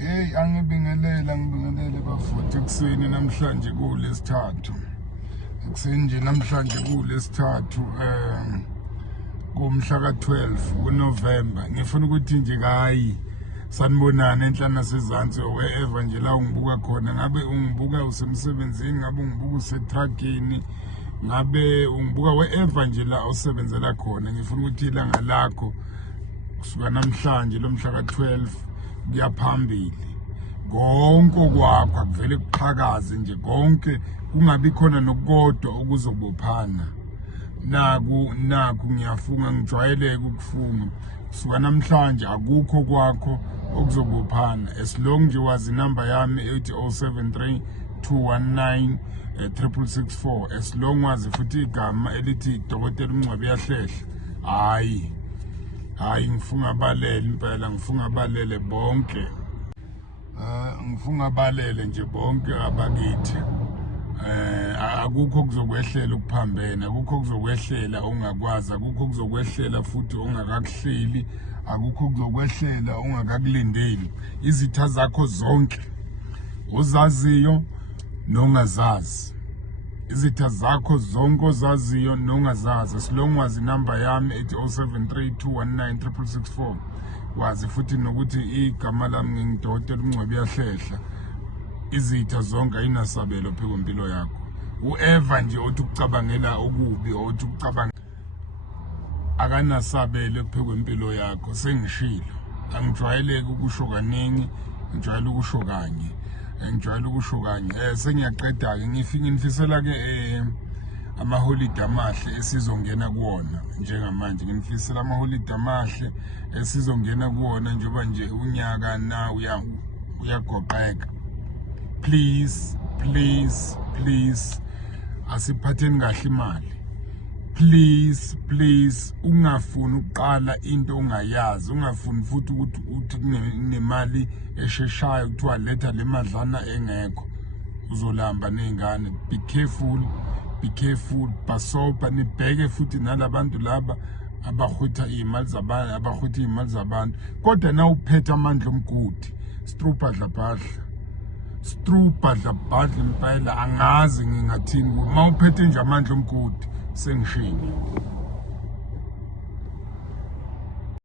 Hey, ngibingelele bafuthu ekuseni namhlanje kulesithathu. Ekuseni nje namhlanje kulesithathu kumhla ka-12 kuNovember. Ngifuna ukuthi nje kayi sanibonana enhlana sezantsi wherever nje la ungibuka khona, ngabe ungibuka usemsebenzini, ngabe ungibuka usetruckini, ngabe ungibuka wherever nje la usebenzela khona. Ngifuna ukuthi ilanga lakho kusuka namhlanje lomhla ka-12 kuyaphambili, konke kwakho akuvele kuqhakaze nje, konke kungabi khona nokukodwa okuzobophana. Naku ngiyafunga, ngijwayeleke ukufunga. Kusuka namhlanje akukho kwakho okuzobophana, as long nje wazi inamba yami ethi 073 219 664, as long wazi futhi igama elithi Dr. Mncwabi Yahlehla. Hayi ngifunga balele impela, ngifunga balele bonke, ngifunga balele nje bonke abakithi. Akukho kuzokwehlela ukuphambena, akukho kuzokwehlela ongakwazi, akukho kuzokwehlela futhi ongakakuhleli, akukho kuzokwehlela ongakakulindeli. Izitha zakho zonke ozaziyo nongazazi, izitha zakho zonke ozaziyo nongazazi, as long wazi inamba yami ethi 073 219 664, wazi futhi nokuthi igama lami ngingu-Dr. Mncwabi Yahlehla. Izitha zonke ayinasabelo phe kwempilo yakho. Whoever nje othi ukucabangela okubi, othi ukucabanga akanasabelo phe kwempilo yakho, sengishilo. Angijwayeleke ukusho kaningi, ngijwayele ukusho kanye. Sengiyaqeda-ke, ngifisela ke amaholide amahle esizongena kuwona njengamanje. Ngifisela amaholide amahle esizongena kuwona njengoba nje unyaka na uyagoqeka. Please asiphatheni kahle imali. Please ungafuni ukuqala into ongayazi, ungafuni futhi ukuthi kunemali esheshayo kuthiwa letha le madlana engekho uzolamba nezingane. Be careful, basopa nibheke futhi nalabantu laba abahutha imali zabantu, kodwa na uphethe amandla omgudi strupha dlabhadla impela, angazi ngingathini. Uma uphethe nje amandla omgudi sengishilo.